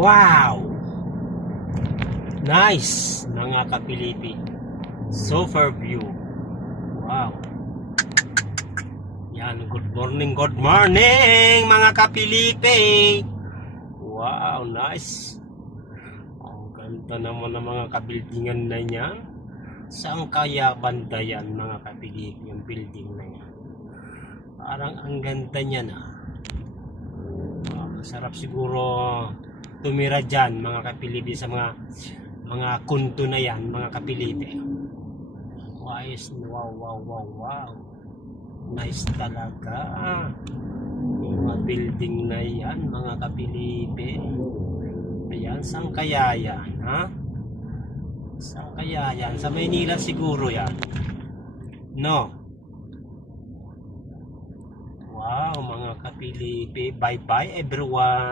Wow! Nice mga kapilipi. Super view. Wow. Yan, good morning mga kapilipi. Wow, nice. Ang ganda naman ng mga kabildingan na yan. Saan kaya banda yan mga kapilipi, yung building na yan? Parang ang ganda niya na. Masarap siguro tumira dyan mga kapilipi sa mga kunto na yan mga kapilipi. Wow. Nice talaga. Mga building na yan mga kapilipi. Ayan, saan kaya yan ha? Saan kaya yan? Sa Maynila siguro yan, no? Wow mga kapilipi. Bye bye everyone.